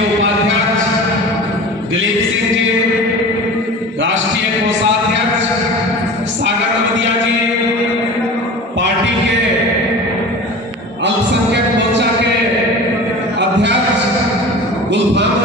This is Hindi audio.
राष्ट्रीय उपाध्यक्ष दिलीप सिंह जी, राष्ट्रीय कोषाध्यक्ष सागर नवदिया जी, पार्टी के अल्पसंख्यक मोर्चा के अध्यक्ष गुलफाम